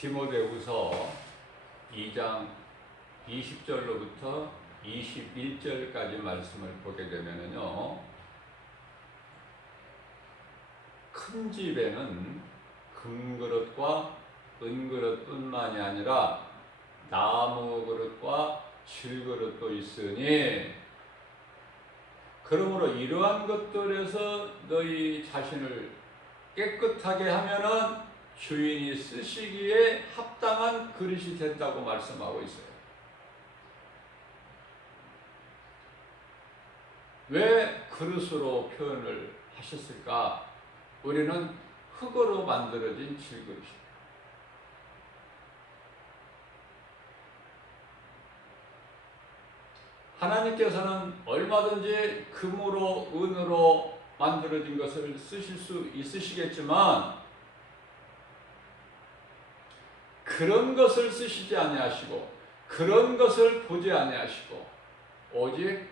디모데후서 2장 20절로부터 21절까지 말씀을 보게 되면요, 큰 집에는 금그릇과 은그릇뿐만이 아니라 나무 그릇과 질그릇도 있으니 그러므로 이러한 것들에서 너희 자신을 깨끗하게 하면은 주인이 쓰시기에 합당한 그릇이 된다고 말씀하고 있어요. 왜 그릇으로 표현을 하셨을까? 우리는 흙으로 만들어진 질그릇입니다. 하나님께서는 얼마든지 금으로 은으로 만들어진 것을 쓰실 수 있으시겠지만 그런 것을 쓰시지 아니하시고 그런 것을 보지 아니하시고 오직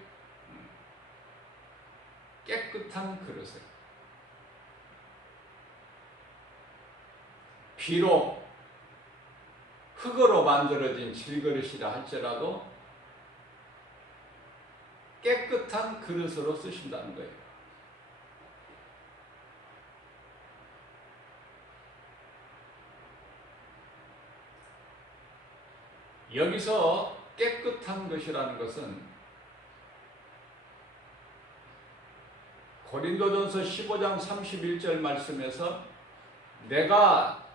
깨끗한 그릇을, 비록 흙으로 만들어진 질그릇이라 할지라도 깨끗한 그릇으로 쓰신다는 거예요. 여기서 깨끗한 것이라는 것은 고린도전서 15장 31절 말씀에서 내가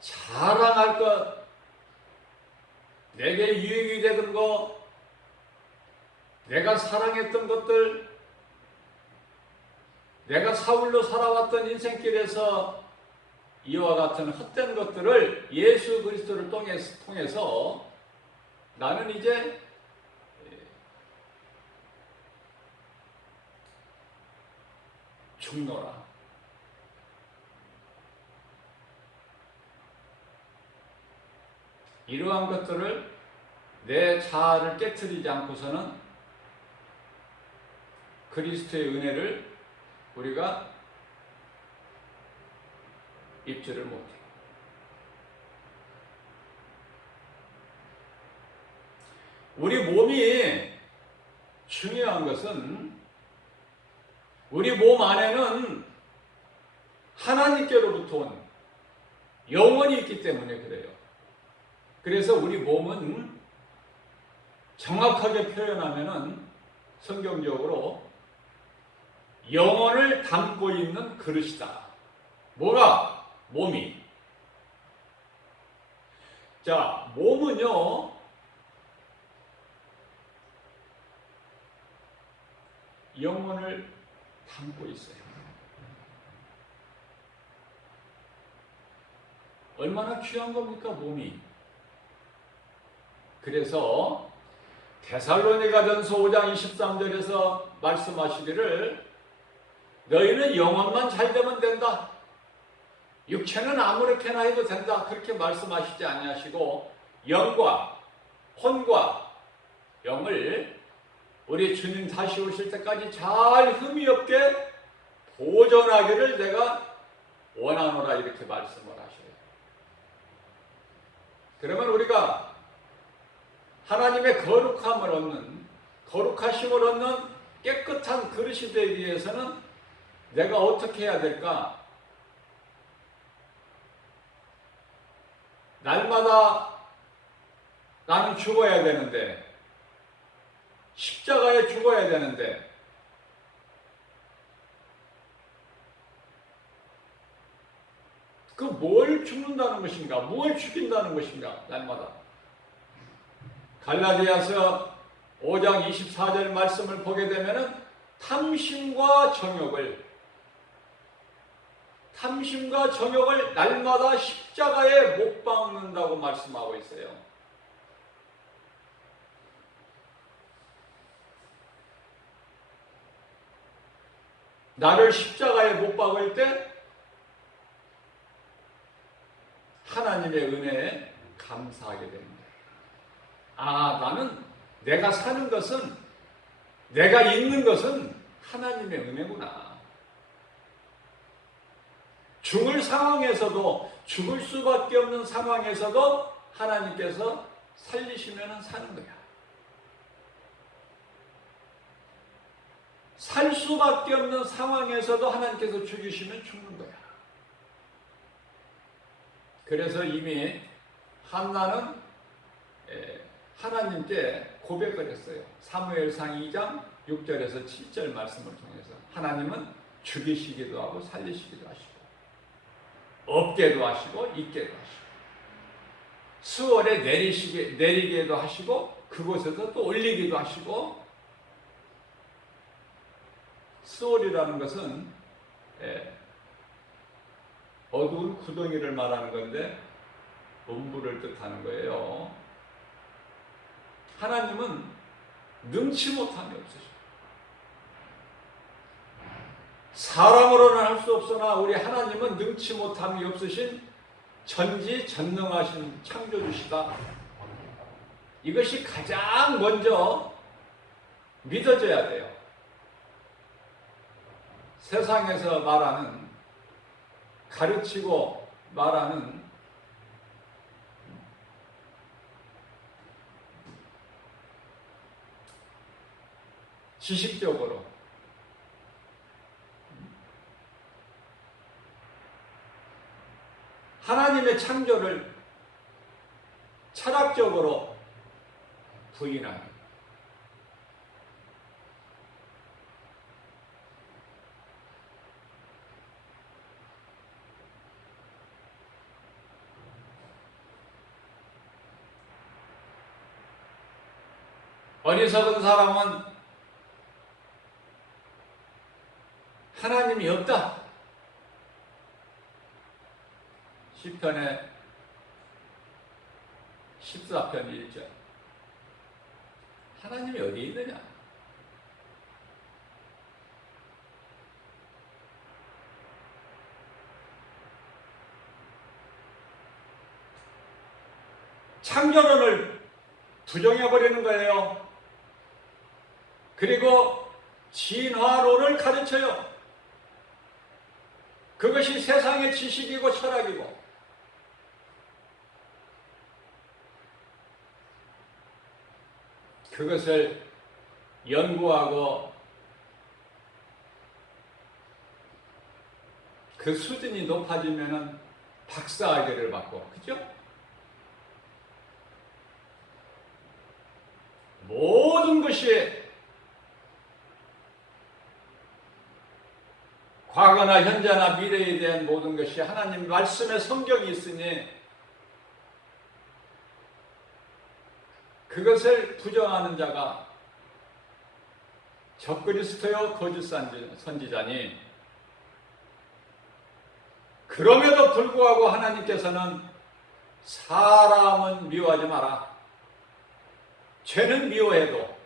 자랑할 것, 내게 유익이 되던 것, 내가 사랑했던 것들, 내가 사울로 살아왔던 인생길에서 이와 같은 헛된 것들을 예수 그리스도를 통해서 나는 이제 죽노라. 이러한 것들을 내 자아를 깨트리지 않고서는 그리스도의 은혜를 우리가 입지를 못해요. 우리 몸이 중요한 것은 우리 몸 안에는 하나님께로부터 온 영혼이 있기 때문에 그래요. 그래서 우리 몸은 정확하게 표현하면은 성경적으로 영혼을 담고 있는 그릇이다. 뭐가? 몸이. 자, 몸은요, 영혼을 담고 있어요. 얼마나 귀한 겁니까, 몸이? 그래서 데살로니가전서 5장 23절에서 말씀하시기를 너희는 영혼만 잘 되면 된다. 육체는 아무렇게나 해도 된다. 그렇게 말씀하시지 아니하시고 영과 혼과 영을 우리 주님 다시 오실 때까지 잘 흠이 없게 보존하기를 내가 원하노라 이렇게 말씀을 하셔요. 그러면 우리가 하나님의 거룩함을 얻는, 거룩하심을 얻는 깨끗한 그릇이 되기 위해서는 내가 어떻게 해야 될까? 날마다 나는 죽어야 되는데, 십자가에 죽어야 되는데, 그 뭘 죽는다는 것인가? 뭘 죽인다는 것인가? 날마다. 갈라디아서 5장 24절 말씀을 보게 되면은 탐심과 정욕을 날마다 십자가에 못 박는다고 말씀하고 있어요. 나를 십자가에 못 박을 때 하나님의 은혜에 감사하게 됩니다. 아, 나는 내가 사는 것은, 내가 있는 것은 하나님의 은혜구나. 죽을 상황에서도, 죽을 수밖에 없는 상황에서도 하나님께서 살리시면 사는 거야. 살 수밖에 없는 상황에서도 하나님께서 죽이시면 죽는 거야. 그래서 이미 한나는 하나님께 고백을 했어요. 사무엘상 2장 6절에서 7절 말씀을 통해서 하나님은 죽이시기도 하고 살리시기도 하시고 없게도 하시고 있게도 하시고 수월에 내리게도 하시고 그곳에서 또 올리기도 하시고. 수월이라는 것은 어두운 구덩이를 말하는 건데 음부를 뜻하는 거예요. 하나님은 능치 못함이 없으시고 사람으로는 할 수 없으나 우리 하나님은 능치 못함이 없으신 전지전능하신 창조주시다. 이것이 가장 먼저 믿어져야 돼요. 세상에서 말하는, 가르치고 말하는 지식적으로 하나님의 창조를 철학적으로 부인하는, 어리석은 사람은 하나님이 없다. 시편의 14편 1절. 하나님이 어디 있느냐? 창조론을 부정해버리는 거예요. 그리고 진화론을 가르쳐요. 그것이 세상의 지식이고 철학이고. 그것을 연구하고 그 수준이 높아지면은 박사학위를 받고, 그죠? 모든 것이 과거나 현재나 미래에 대한 모든 것이 하나님 말씀의 성경이 있으니 그것을 부정하는 자가 적그리스도요 거짓 선지자니, 그럼에도 불구하고 하나님께서는 사람은 미워하지 마라. 죄는 미워해도.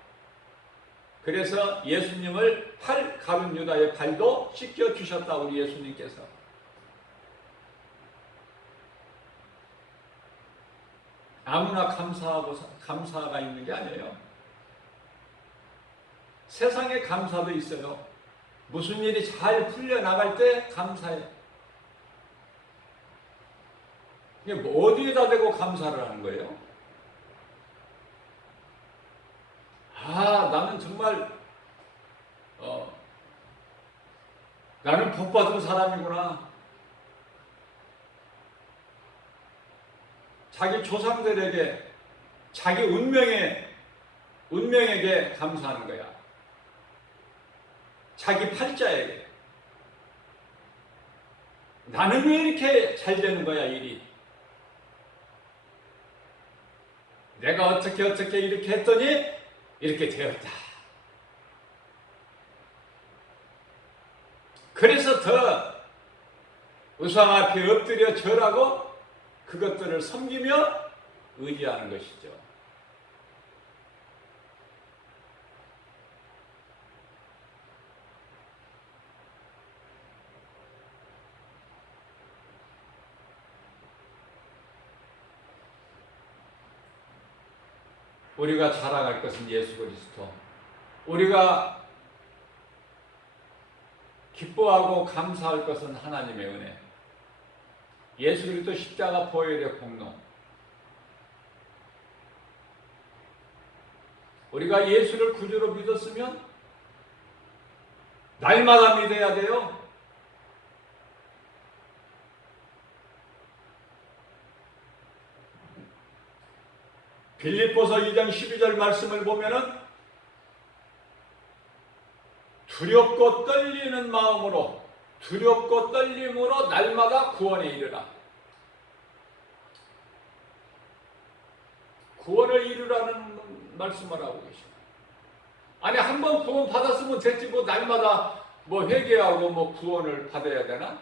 그래서 예수님을 팔 가룟 유다의 발도 씻겨 주셨다. 우리 예수님께서. 아무나 감사가 있는 게 아니에요. 세상에 감사도 있어요. 무슨 일이 잘 풀려나갈 때 감사해. 이게 뭐 어디에다 대고 감사를 하는 거예요? 나는 정말 나는 복받은 사람이구나. 자기 조상들에게, 자기 운명에게 감사하는 거야. 자기 팔자에게. 나는 왜 이렇게 잘 되는 거야, 일이? 내가 어떻게 이렇게 했더니 이렇게 되었다. 그래서 더 우상 앞에 엎드려 절하고 그것들을 섬기며 의지하는 것이죠. 우리가 자랑할 것은 예수 그리스도. 우리가 기뻐하고 감사할 것은 하나님의 은혜. 예수 그리스도 십자가 보혈의 공로. 우리가 예수를 구주로 믿었으면 날마다 믿어야 돼요. 빌립보서 2장 12절 말씀을 보면은 두렵고 떨리는 마음으로, 두렵고 떨림으로 날마다 구원에 이르라. 구원을 이루라는 말씀을 하고 계십니다. 아니, 한번 구원 받았으면 됐지, 뭐 날마다 뭐 회개하고 뭐 구원을 받아야 되나?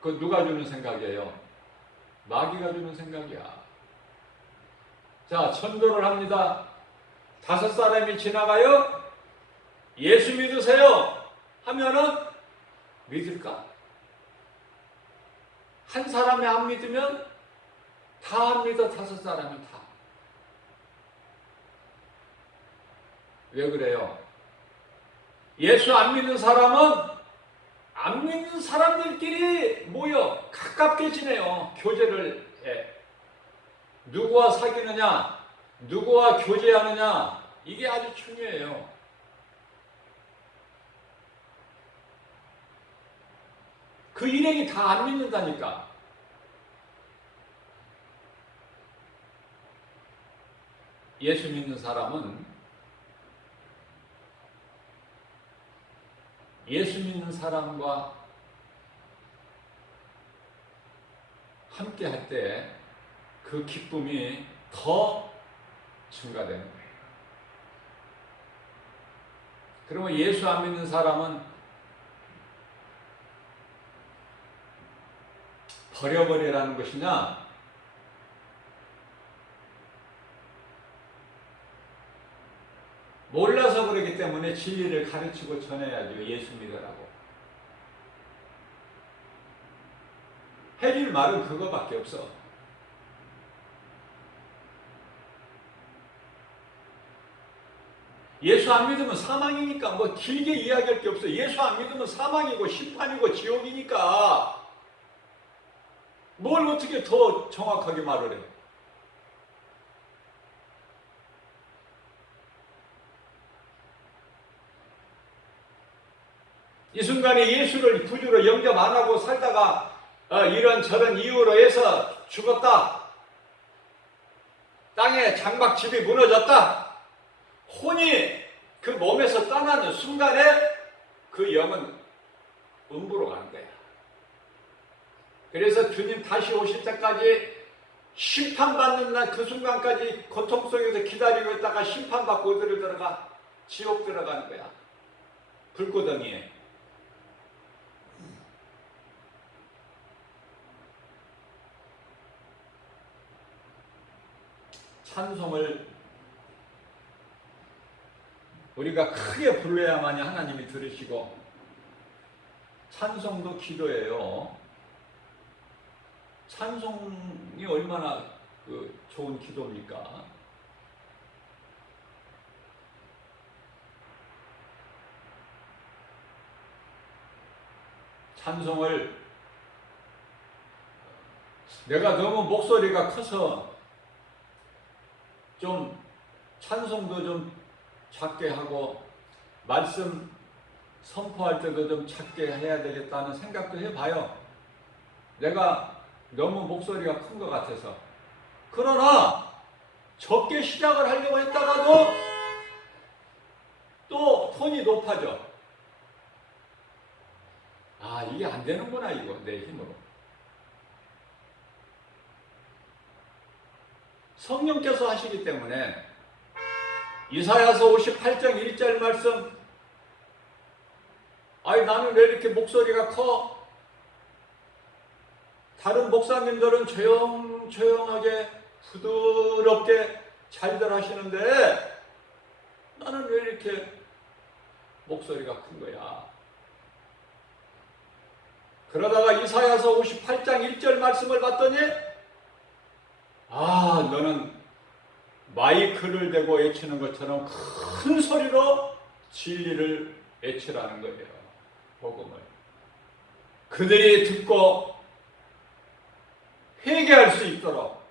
그거 누가 주는 생각이에요? 마귀가 주는 생각이야. 자, 전도를 합니다. 5사람이 지나가요. 예수 믿으세요 하면은 믿을까? 한 사람이 안 믿으면 다 안 믿어. 5사람이 다. 왜 그래요? 예수 안 믿는 사람은 안 믿는 사람들끼리 모여 가깝게 지내요. 교제를 해. 누구와 사귀느냐, 누구와 교제하느냐, 이게 아주 중요해요. 그 일행이 다 안 믿는다니까. 예수 믿는 사람은 예수 믿는 사람과 함께 할 때 그 기쁨이 더 증가되는 거예요. 그러면 예수 안 믿는 사람은 버려버리라는 것이냐, 몰라서 그러기 때문에 진리를 가르치고 전해야죠. 예수 믿으라고. 해줄 말은 그거밖에 없어. 예수 안 믿으면 사망이니까 뭐 길게 이야기할 게 없어. 예수 안 믿으면 사망이고 심판이고 지옥이니까 뭘 어떻게 더 정확하게 말을 해. 이 순간에 예수를 구주로 영접 안 하고 살다가 이런저런 이유로 해서 죽었다. 땅에 장막집이 무너졌다. 혼이 그 몸에서 떠나는 순간에 그 영은 음부로 가는 거야. 그래서 주님 다시 오실 때까지 심판받는 날 그 순간까지 고통 속에서 기다리고 있다가 심판받고 어디로 들어가? 지옥 들어가는 거야. 불구덩이에. 찬송을 우리가 크게 불러야만이 하나님이 들으시고, 찬송도 기도예요. 찬송이 얼마나 좋은 기도입니까? 찬송을 내가 너무 목소리가 커서 좀 찬송도 좀 작게 하고 말씀 선포할 때도 좀 작게 해야 되겠다는 생각도 해봐요. 내가 너무 목소리가 큰 것 같아서. 그러나 적게 시작을 하려고 했다가도 또 톤이 높아져. 아, 이게 안 되는구나, 이거 내 힘으로. 성령께서 하시기 때문에. 이사야서 58장 1절 말씀, 아니 나는 왜 이렇게 목소리가 커? 다른 목사님들은 조용조용하게 부드럽게 잘들 하시는데 나는 왜 이렇게 목소리가 큰 거야? 그러다가 이사야서 58장 1절 말씀을 봤더니, 아, 너는 마이크를 대고 외치는 것처럼 큰 소리로 진리를 외치라는 거예요. 복음을. 그들이 듣고 회개할 수 있도록,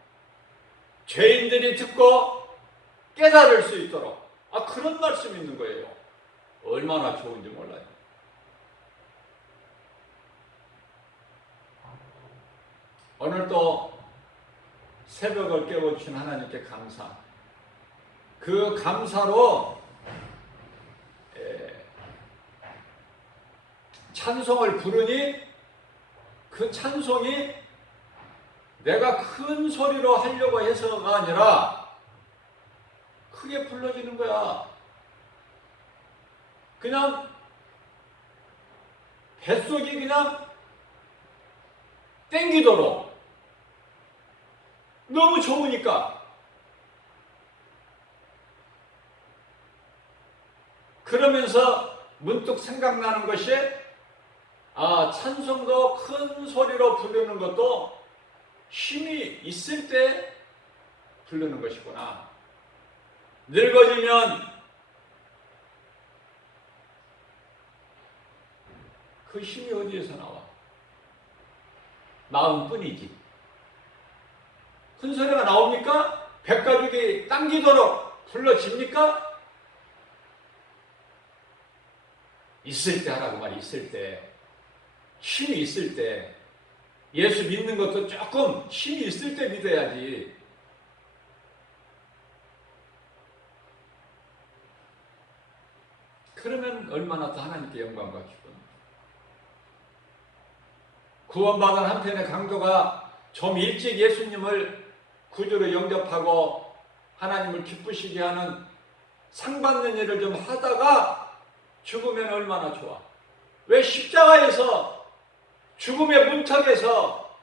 죄인들이 듣고 깨달을 수 있도록, 그런 말씀이 있는 거예요. 얼마나 좋은지 몰라요. 오늘도 새벽을 깨워주신 하나님께 감사. 그 감사로 찬송을 부르니 그 찬송이 내가 큰 소리로 하려고 해서가 아니라 크게 불러지는 거야. 그냥 뱃속이 그냥 땡기도록, 너무 좋으니까. 그러면서 문득 생각나는 것이, 찬송도 큰 소리로 부르는 것도 힘이 있을 때 부르는 것이구나. 늙어지면 그 힘이 어디에서 나와? 마음뿐이지. 큰 소리가 나옵니까? 백가죽이 당기도록 불러집니까? 있을 때 하라고 말이. 있을 때, 힘이 있을 때. 예수 믿는 것도 조금 힘이 있을 때 믿어야지. 그러면 얼마나 더 하나님께 영광과 기쁨. 구원받은 한편의 강도가 좀 일찍 예수님을 구주로 영접하고 하나님을 기쁘시게 하는 상 받는 일을 좀 하다가 죽으면 얼마나 좋아. 왜 십자가에서, 죽음의 문턱에서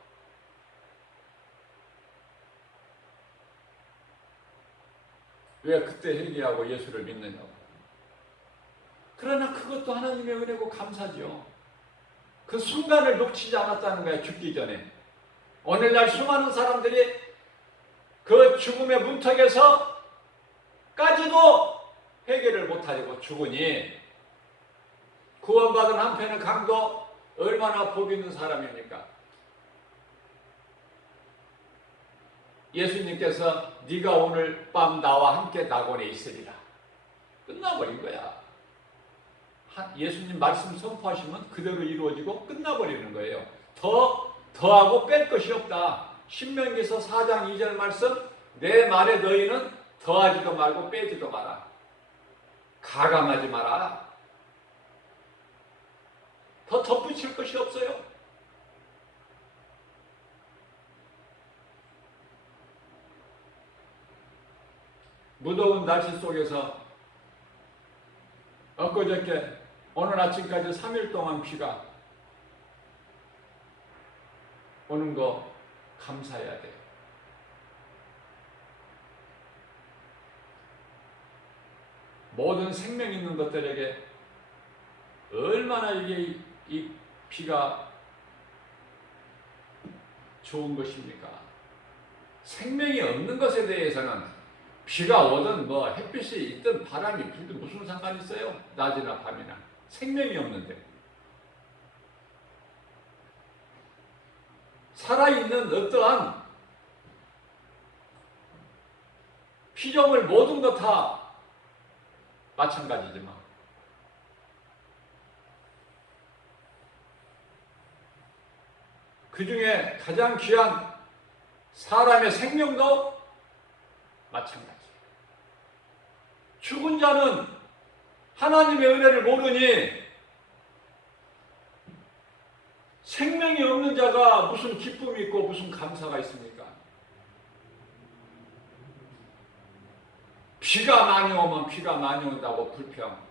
왜 그때 회개하고 예수를 믿느냐고. 그러나 그것도 하나님의 은혜고 감사죠. 그 순간을 놓치지 않았다는 거야. 죽기 전에. 오늘날 수많은 사람들이 그 죽음의 문턱에서 까지도 회개를 못하고 죽으니, 구원받은 한편의 강도 얼마나 복 있는 사람입니까? 예수님께서 네가 오늘 밤 나와 함께 낙원에 있으리라. 끝나버린 거야. 예수님 말씀 선포하시면 그대로 이루어지고 끝나버리는 거예요. 더하고 뺄 것이 없다. 신명기서 4장 2절 말씀, 내 말에 너희는 더하지도 말고 빼지도 마라. 가감하지 마라. 더 덧붙일 것이 없어요. 무더운 날씨 속에서 엊그저께 오늘 아침까지 3일 동안 비가 오는 거 감사해야 돼요. 모든 생명 있는 것들에게 얼마나 이 비가 좋은 것입니까? 생명이 없는 것에 대해서는 비가 오든 햇빛이 있든 바람이 불든 무슨 상관이 있어요? 낮이나 밤이나. 생명이 없는데. 살아있는 어떠한 피조물 모든 것 다 마찬가지지만, 그 중에 가장 귀한 사람의 생명도 마찬가지예요. 죽은 자는 하나님의 은혜를 모르니 생명이 없는 자가 무슨 기쁨이 있고 무슨 감사가 있습니까? 비가 많이 오면 비가 많이 온다고 불평.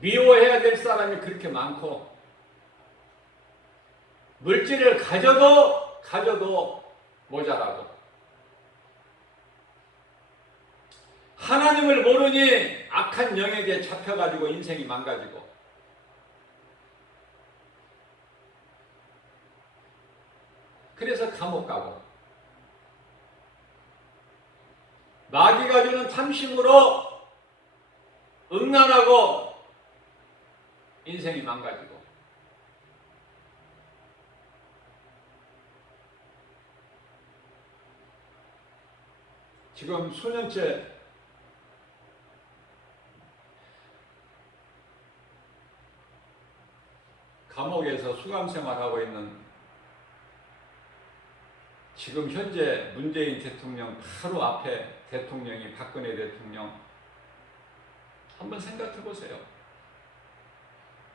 미워해야 될 사람이 그렇게 많고, 물질을 가져도 모자라고, 하나님을 모르니 악한 영에게 잡혀가지고 인생이 망가지고, 그래서 감옥 가고, 마귀가 주는 탐심으로 음란하고 인생이 망가지고 지금 수년째 감옥에서 수감 생활하고 있는 지금 현재 문재인 대통령 바로 앞에 대통령이 박근혜 대통령 한번 생각해 보세요.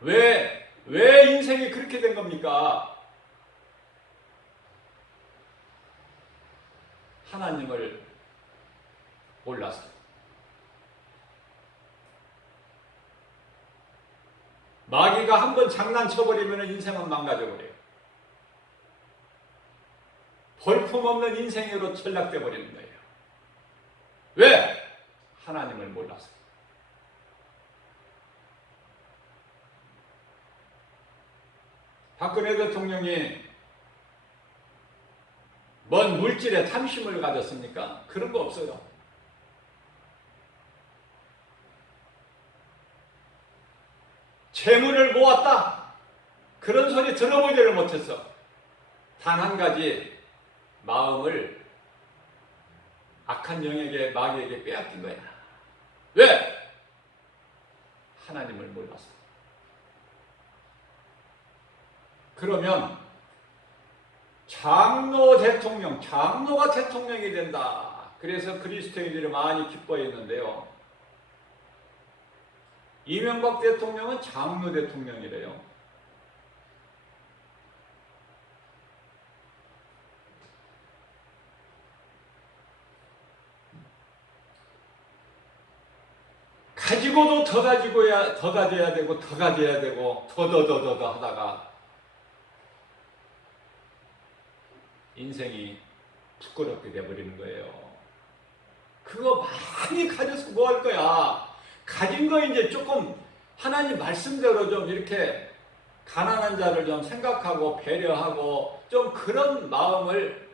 왜 인생이 그렇게 된 겁니까? 하나님을 몰라서. 마귀가 한번 장난쳐버리면 인생은 망가져버려요. 볼품없는 인생으로 전락돼 버리는 거예요. 왜? 하나님을 몰라서. 박근혜 대통령이 뭔 물질에 탐심을 가졌습니까? 그런 거 없어요. 재물을 모았다. 그런 소리 들어보지를 못했어. 단 한 가지 마음을 악한 영에게 마귀에게 빼앗긴 거야. 왜? 하나님을 몰라서. 그러면 장로 대통령, 장로가 대통령이 된다. 그래서 그리스도인들이 많이 기뻐했는데요. 이명박 대통령은 장로 대통령이래요. 가지고도 더 가지고야 더 가져야 되고 더 가져야 되고 더 하다가 인생이 부끄럽게 돼버리는 거예요. 그거 많이 가져서 뭐 할 거야? 가진 거 이제 조금 하나님 말씀대로 좀 이렇게 가난한 자를 좀 생각하고 배려하고 좀 그런 마음을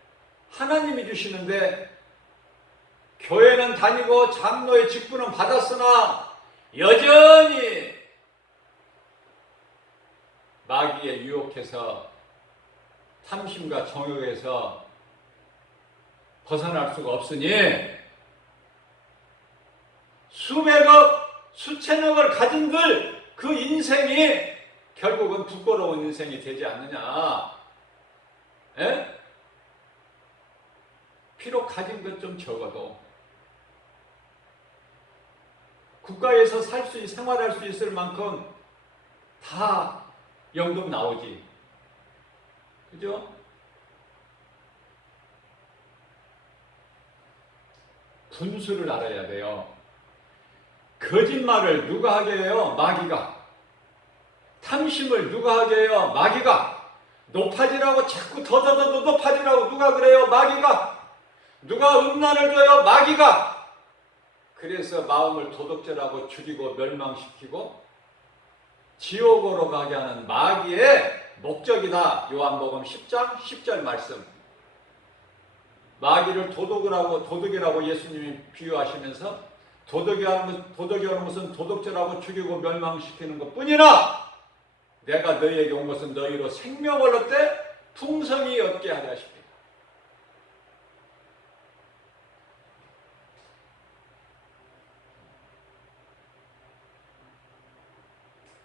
하나님이 주시는데 교회는 다니고 장로의 직분은 받았으나 여전히 마귀에 유혹해서 탐심과 정욕에서 벗어날 수가 없으니 수백억, 수천억을 가진들 그 인생이 결국은 부끄러운 인생이 되지 않느냐. 에? 비록 가진 것 좀 적어도 국가에서 생활할 수 있을 만큼 다 연금 나오지. 그죠? 분수를 알아야 돼요. 거짓말을 누가 하게 해요? 마귀가. 탐심을 누가 하게 해요? 마귀가. 높아지라고 자꾸 더 높아지라고 누가 그래요? 마귀가. 누가 음란을 줘요? 마귀가. 그래서 마음을 도둑질하고 죽이고 멸망시키고 지옥으로 가게 하는 마귀의 목적이다. 요한복음 10장 10절 말씀. 마귀를 도둑이라고 예수님이 비유하시면서 도둑이 하는 것은 도둑질하고 죽이고 멸망시키는 것 뿐이라 내가 너희에게 온 것은 너희로 생명을 얻되 풍성히 얻게 하려 하십니다.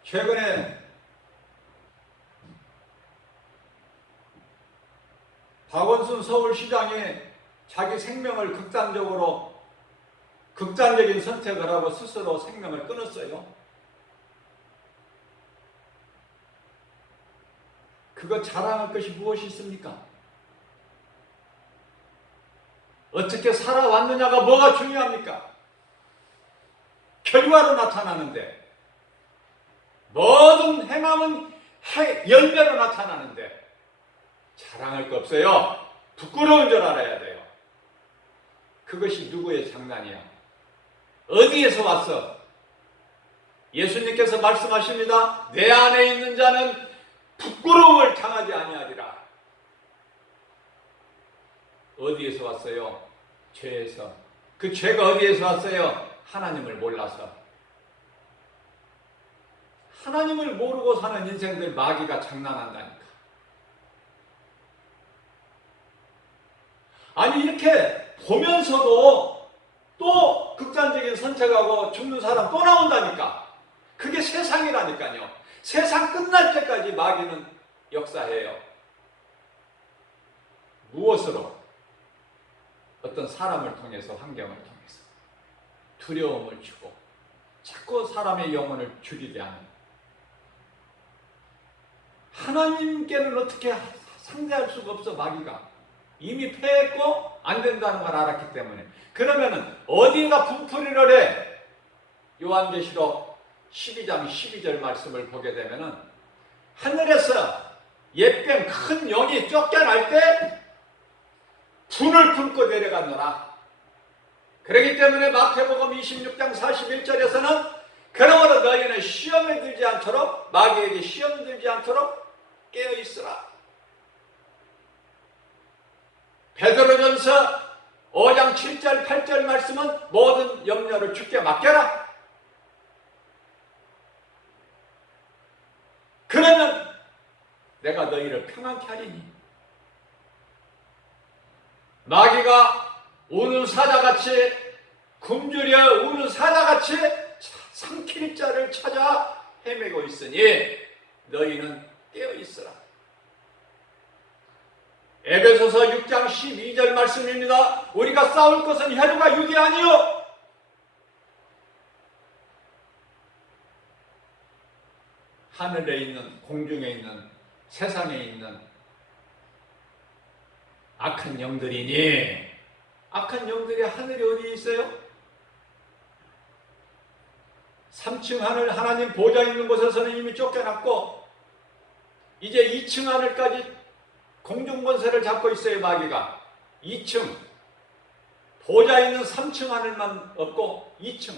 최근에 박원순 서울시장이 자기 생명을 극단적인 선택을 하고 스스로 생명을 끊었어요. 그거 자랑할 것이 무엇이 있습니까? 어떻게 살아왔느냐가 뭐가 중요합니까? 결과로 나타나는데 모든 행함은 열매로 나타나는데 자랑할 거 없어요. 부끄러운 줄 알아야 돼요. 그것이 누구의 장난이야? 어디에서 왔어? 예수님께서 말씀하십니다. 내 안에 있는 자는 부끄러움을 당하지 아니하리라. 어디에서 왔어요? 죄에서. 그 죄가 어디에서 왔어요? 하나님을 몰라서. 하나님을 모르고 사는 인생들 마귀가 장난한다니까. 아니 이렇게 보면서도 또 극단적인 선택하고 죽는 사람 또 나온다니까. 그게 세상이라니까요. 세상 끝날 때까지 마귀는 역사해요. 무엇으로? 어떤 사람을 통해서, 환경을 통해서 두려움을 주고 자꾸 사람의 영혼을 죽이게 하는. 하나님께는 어떻게 상대할 수가 없어. 마귀가 이미 패했고 안 된다는 걸 알았기 때문에. 그러면은 어디가 분풀이를 해? 요한계시록 12장 12절 말씀을 보게 되면은 하늘에서 옛뱀 큰 영이 쫓겨날 때 분을 품고 내려갔노라. 그렇기 때문에 마태복음 26장 41절에서는 그러므로 너희는 시험에 들지 않도록, 마귀에게 시험 들지 않도록 깨어있으라. 베드로전서 5장 7절 8절 말씀은 모든 염려를 주께 맡겨라. 그러면 내가 너희를 평안케 하리니. 마귀가 우는 사자같이, 굶주려 우는 사자같이 삼킬 자를 찾아 헤매고 있으니 너희는 깨어있으라. 에베소서 6장 12절 말씀입니다. 우리가 싸울 것은 혈과 육이 아니요 하늘에 있는, 공중에 있는, 세상에 있는 악한 영들이니. 악한 영들이 하늘에 어디 있어요? 3층 하늘, 하나님 보좌 있는 곳에서는 이미 쫓겨났고 이제 2층 하늘까지 공중권세를 잡고 있어요. 마귀가 2층, 보좌 있는 3층 하늘만 없고 2층.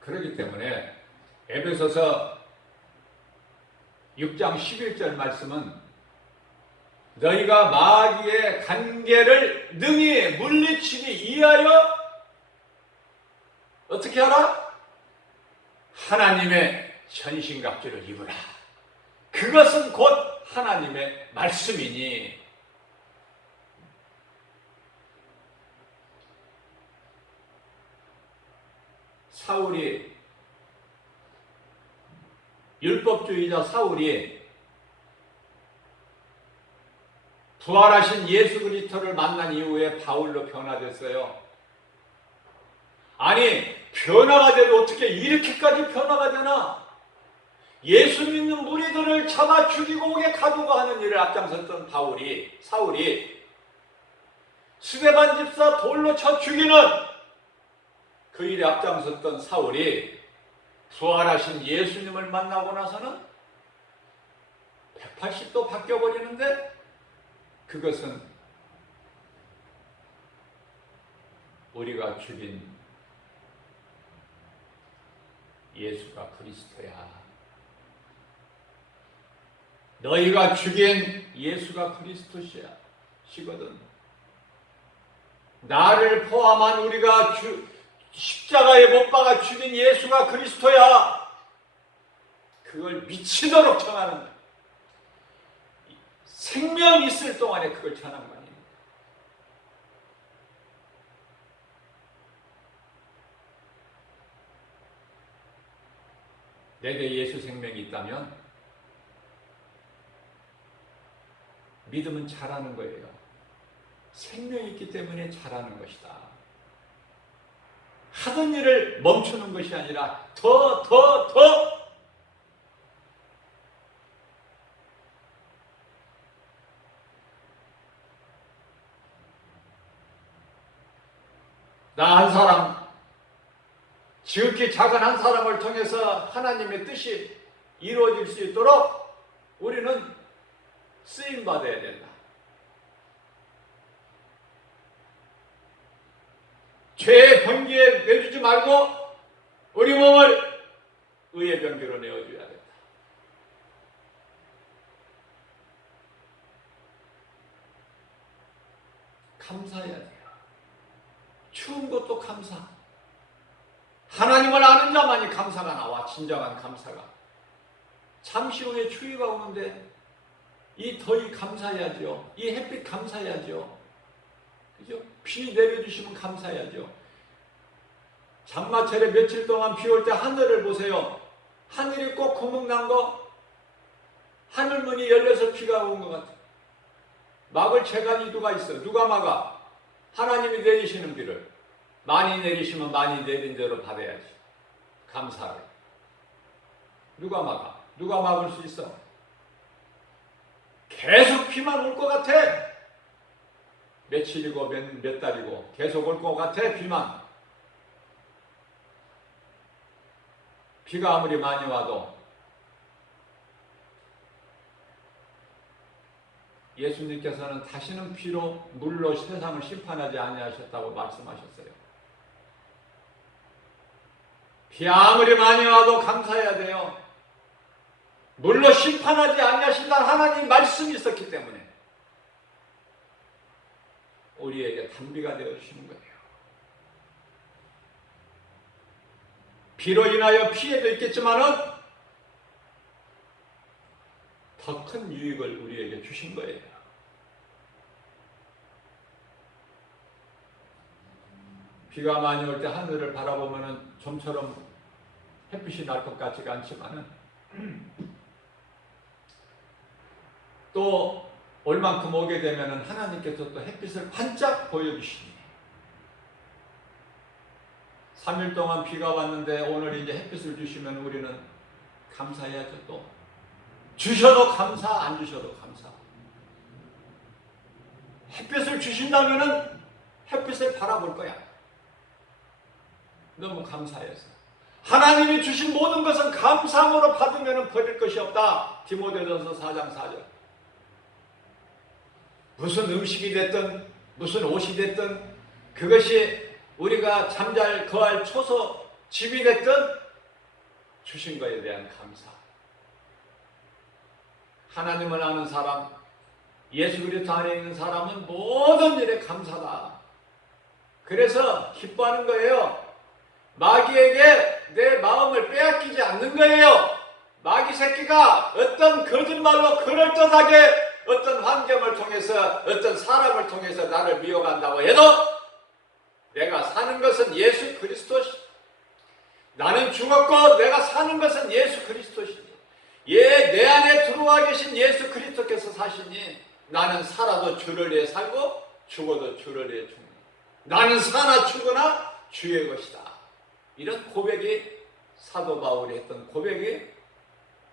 그렇기 때문에 에베소서 6장 11절 말씀은 너희가 마귀의 간계를 능히 물리치기 위하여 어떻게 하라? 하나님의 전신갑주를 입으라. 그것은 곧 하나님의 말씀이니. 사울이, 율법주의자 사울이 부활하신 예수 그리스도를 만난 이후에 바울로 변화됐어요. 아니 변화가 돼도 어떻게 이렇게까지 변화가 되나? 예수 믿는 무리들을 잡아 죽이고 오게 가두고 하는 일을 앞장섰던 사울이 스데반 집사 돌로 쳐 죽이는 그 일에 앞장섰던 사울이 부활하신 예수님을 만나고 나서는 180도 바뀌어버리는데 그것은 우리가 죽인 예수가 그리스도야. 너희가 죽인 예수가 그리스도시거든. 나를 포함한 우리가 십자가에 못 박아 죽인 예수가 그리스도야. 그걸 미치도록 전하는, 생명 있을 동안에 그걸 전하는 거 아니에요. 내게 예수 생명이 있다면 믿음은 잘하는 거예요. 생명이 있기 때문에 잘하는 것이다. 하던 일을 멈추는 것이 아니라 더 나 한 사람, 지극히 작은 한 사람을 통해서 하나님의 뜻이 이루어질 수 있도록 우리는 쓰임받아야 된다. 죄의 병기에 내주지 말고 우리 몸을 의의 병기로 내어줘야 된다. 감사해야 돼요. 추운 것도 감사. 하나님을 아는 자만이 감사가 나와. 진정한 감사가. 잠시 후에 추위가 오는데 이 더위 감사해야죠. 이 햇빛 감사해야죠. 그죠? 비 내려주시면 감사해야죠. 장마철에 며칠 동안 비 올 때 하늘을 보세요. 하늘이 꼭 구멍 난 거, 하늘문이 열려서 비가 온 것 같아요. 막을 재간이 누가 있어? 누가 막아? 하나님이 내리시는 비를. 많이 내리시면 많이 내린 대로 받아야지. 감사하게. 누가 막아? 누가 막을 수 있어? 계속 비만 올 것 같아. 며칠이고 몇 달이고 계속 올 것 같아. 비만. 비가 아무리 많이 와도 예수님께서는 다시는 피로 물로 세상을 심판하지 아니하셨다고 말씀하셨어요. 비 아무리 많이 와도 감사해야 돼요. 물로 심판하지 아니하신다는 하나님 말씀이 있었기 때문에 우리에게 단비가 되어주시는 거예요. 비로 인하여 피해도 있겠지만은 더 큰 유익을 우리에게 주신 거예요. 비가 많이 올 때 하늘을 바라보면은 좀처럼 햇빛이 날 것 같지가 않지만은 또 얼만큼 오게 되면은 하나님께서 또 햇빛을 반짝 보여주시니 3일 동안 비가 왔는데 오늘 이제 햇빛을 주시면 우리는 감사해야죠. 또 주셔도 감사, 안 주셔도 감사. 햇빛을 주신다면은 햇빛을 바라볼 거야. 너무 감사해서. 하나님이 주신 모든 것은 감사함으로 받으면 버릴 것이 없다. 디모데전서 4장 4절. 무슨 음식이 됐든 무슨 옷이 됐든 그것이 우리가 잠잘 거할 초소 집이 됐든 주신 것에 대한 감사. 하나님을 아는 사람, 예수 그리스도 안에 있는 사람은 모든 일에 감사다. 그래서 기뻐하는 거예요. 마귀에게 내 마음을 빼앗기지 않는 거예요. 마귀 새끼가 어떤 거짓말로 그럴듯하게 어떤 환경을 통해서 어떤 사람을 통해서 나를 미워간다고 해도 내가 사는 것은 예수 그리스도시. 나는 죽었고 내가 사는 것은 예수 그리스도시니. 내 안에 들어와 계신 예수 그리스도께서 사시니 나는 살아도 주를 위해 살고 죽어도 주를 위해 죽는다. 나는 사나 죽으나 주의 것이다. 이런 고백이 사도 바울이 했던 고백이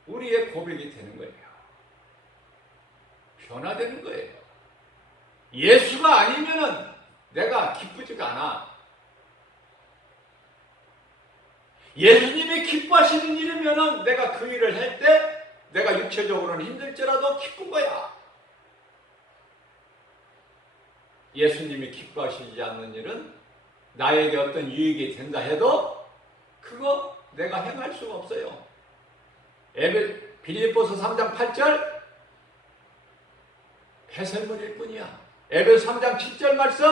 우리의 고백이 되는 거예요. 변화되는 거예요. 예수가 아니면은 내가 기쁘지가 않아. 예수님이 기뻐하시는 일이면은 내가 그 일을 할 때 내가 육체적으로는 힘들지라도 기쁜 거야. 예수님이 기뻐하시지 않는 일은 나에게 어떤 유익이 된다 해도 그거 내가 행할 수가 없어요. 빌립보서 3장 8절 배설물일 뿐이야. 에베소 3장 7절 말씀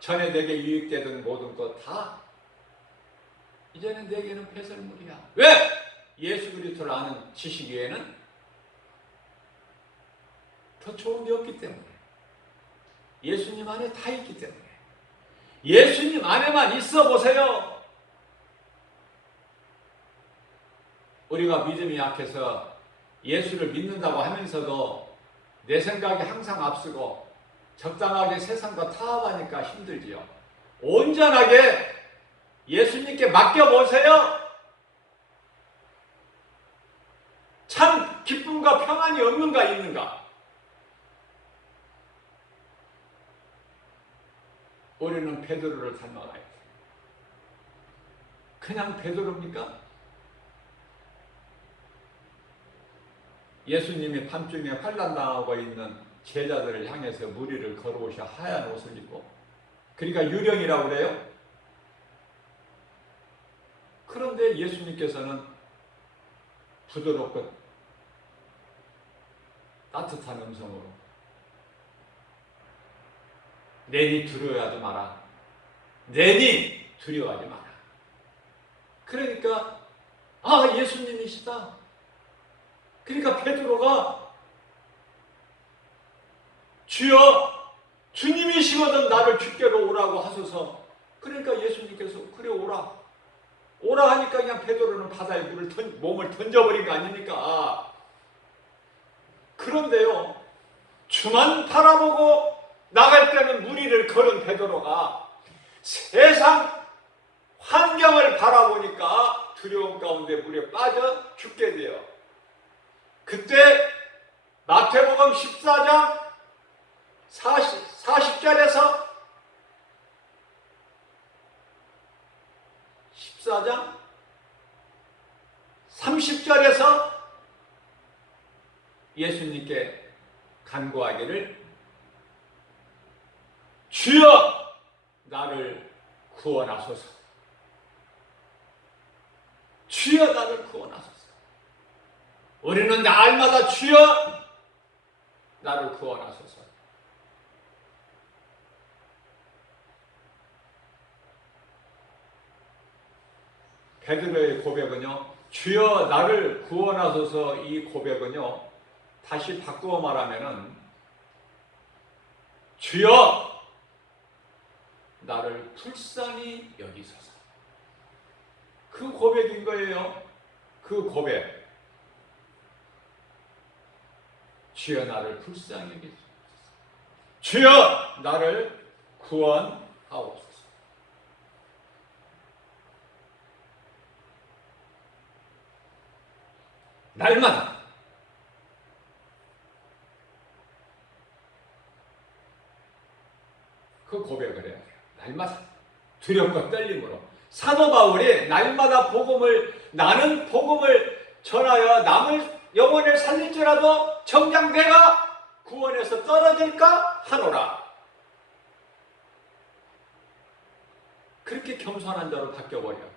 전에 내게 유익되던 모든 것 다 이제는 내게는 배설물이야. 왜? 예수 그리스도를 아는 지식 외에는 더 좋은 게 없기 때문에. 예수님 안에 다 있기 때문에. 예수님 안에만 있어 보세요. 우리가 믿음이 약해서 예수를 믿는다고 하면서도 내 생각이 항상 앞서고 적당하게 세상과 타협하니까 힘들지요. 온전하게 예수님께 맡겨보세요. 참 기쁨과 평안이 없는가 있는가? 우리는 베드로를 닮아가야 돼. 그냥 베드로입니까? 예수님이 밤중에 환난당하고 있는 제자들을 향해서 무리를 걸어오셔 하얀 옷을 입고, 그러니까 유령이라고 그래요. 그런데 예수님께서는 부드럽고 따뜻한 음성으로 내니 두려워하지 마라. 내니 두려워하지 마라. 그러니까 예수님이시다. 그러니까 베드로가 주여 주님이시거든 나를 주께로 오라고 하소서. 그러니까 예수님께서 그래 오라 하니까 그냥 베드로는 바다에 몸을 던져버린 거 아닙니까? 그런데요, 주만 바라보고 나갈 때는 무리를 걸은 베드로가 세상 환경을 바라보니까 두려움 가운데 물에 빠져 죽게 돼요. 그때 마태복음 14장 40절에서 14장 30절에서 예수님께 간구하기를 주여 나를 구원하소서. 주여 나를 구원하소서. 우리는 날마다 주여 나를 구원하소서. 베드로의 고백은요, 주여 나를 구원하소서. 이 고백은요, 다시 바꾸어 말하면은 주여 나를 불쌍히 여기소서. 그 고백인 거예요. 그 고백. 주여 나를 불쌍히 여기소서. 주여 나를 구원하옵소서. 날마다 그 고백을 해야 돼요. 날마다 두렵고 떨림으로. 사도 바울이 날마다 나는 복음을 전하여 남을 영혼을 살릴지라도 정작 내가 구원에서 떨어질까 하노라. 그렇게 겸손한 자로 바뀌어버려.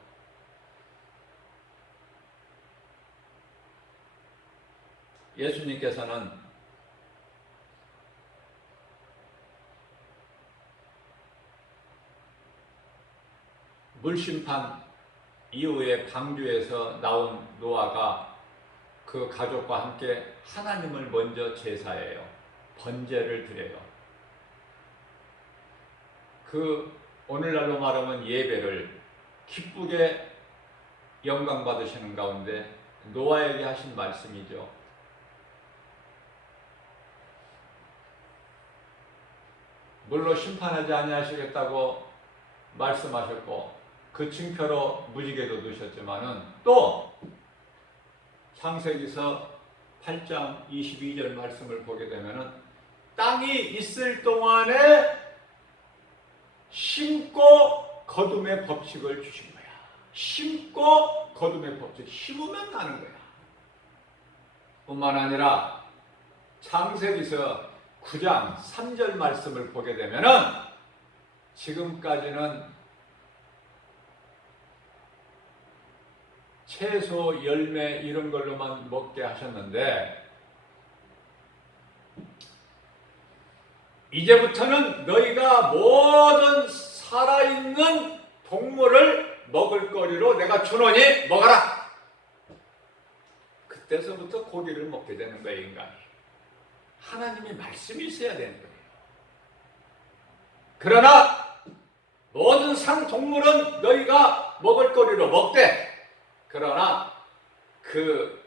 예수님께서는 물심판 이후에 방주에서 나온 노아가 그 가족과 함께 하나님을 먼저 제사해요. 번제를 드려요. 그 오늘날로 말하면 예배를 기쁘게 영광 받으시는 가운데 노아에게 하신 말씀이죠. 물로 심판하지 아니하시겠다고 말씀하셨고 그 징표로 무지개도 두셨지만은 또 창세기서 8장 22절 말씀을 보게 되면은 땅이 있을 동안에 심고 거둠의 법칙을 주신 거야. 심고 거둠의 법칙. 심으면 나는 거야. 뿐만 아니라 창세기서 9장 3절 말씀을 보게 되면은 지금까지는 채소, 열매 이런 걸로만 먹게 하셨는데 이제부터는 너희가 모든 살아있는 동물을 먹을 거리로 내가 주노니 먹어라. 그때서부터 고기를 먹게 되는 거예요, 인간이. 하나님의 말씀이 있어야 되는 거예요. 그러나 모든 산 동물은 너희가 먹을 거리로 먹되 그러나 그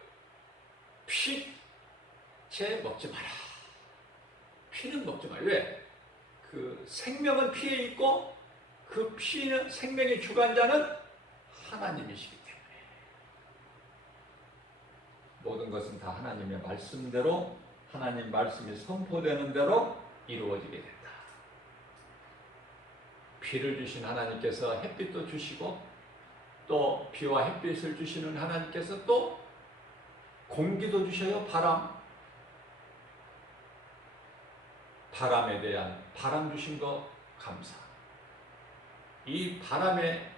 피채 먹지 마라. 피는 먹지 마라. 왜? 그 생명은 피에 있고 그 피는 생명의 주관자는 하나님이시기 때문에 모든 것은 다 하나님의 말씀대로 하나님 말씀이 선포되는 대로 이루어지게 된다. 피를 주신 하나님께서 햇빛도 주시고 또 비와 햇빛을 주시는 하나님께서 또 공기도 주셔요. 바람에 대한 바람 주신 거 감사. 이 바람의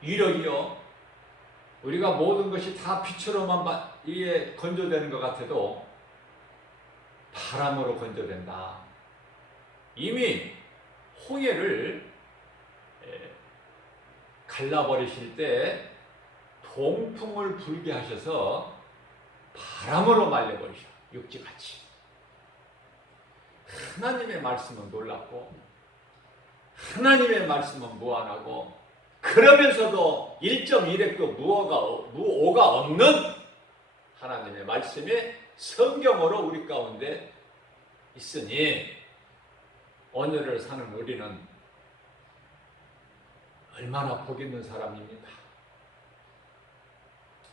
위력이요, 우리가 모든 것이 다 빛으로만 이게 건조되는 것 같아도 바람으로 건조된다. 이미 홍해를 갈라버리실 때 동풍을 불게 하셔서 바람으로 말려버리셔. 육지같이. 하나님의 말씀은 놀랍고 하나님의 말씀은 무한하고 그러면서도 1.1획도 무오가 없는 하나님의 말씀이 성경으로 우리 가운데 있으니 오늘을 사는 우리는 얼마나 복 있는 사람입니다.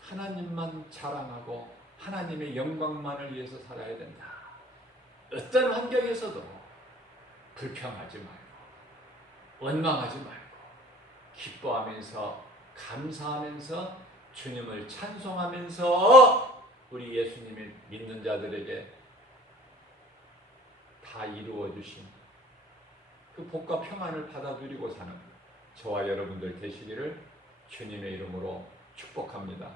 하나님만 자랑하고 하나님의 영광만을 위해서 살아야 된다. 어떤 환경에서도 불평하지 말고 원망하지 말고 기뻐하면서 감사하면서 주님을 찬송하면서 우리 예수님이 믿는 자들에게 다 이루어 주신 그 복과 평안을 받아 누리고 사는 저와 여러분들 되시기를 주님의 이름으로 축복합니다.